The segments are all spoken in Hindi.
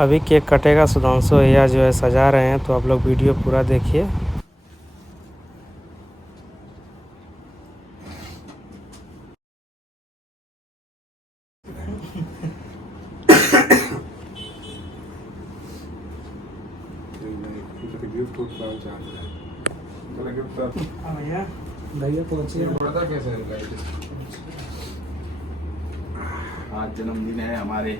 अभी केक कटेगा, सुधांशु भैया जो है सजा रहे हैं, तो आप लोग वीडियो पूरा देखिए। भैया भैया पहुंचे कैसे आज जन्मदिन है हमारे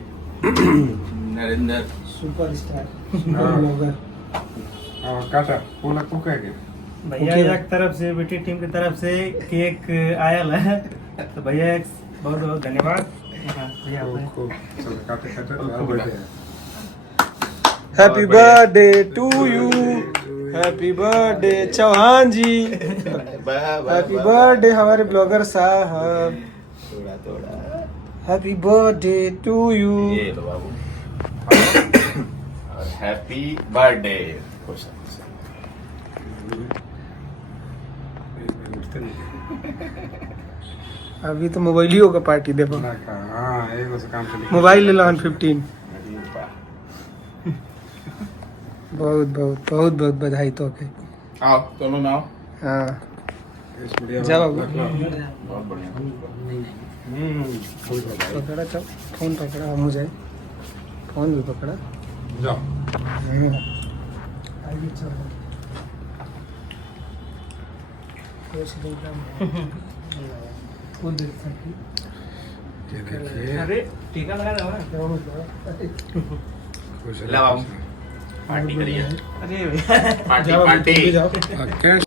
नरेंद्र सुपरस्टार ब्लॉगर। काटा पूरा कुक है के भैया एक तरफ से बेटी टीम की तरफ से केक आयल है, तो भैया बहुत बहुत धन्यवाद। भैया happy birthday to you, happy birthday Chauhan ji, happy birthday हमारे ब्लॉगर साहब, थोड़ा थोड़ा हैप्पी बर्थडे टू यू। ये लो बाबू और हैप्पी बर्थडे। खुश अभी तो मोबाइलियो का पार्टी देखो, मोबाइल ले लो 15। बहुत बहुत बहुत बहुत बधाई तो के। आओ चलो ना आओ। हाँ जाओ बहुत बढ़िया। पकड़ा, चल फोन पकड़ा, हम जाए फोन भी पकड़ा जाओ। अरे टीका लगा दो ना। ला बाबू पार्टी करिए। अरे पार्टी पार्टी। जाओ।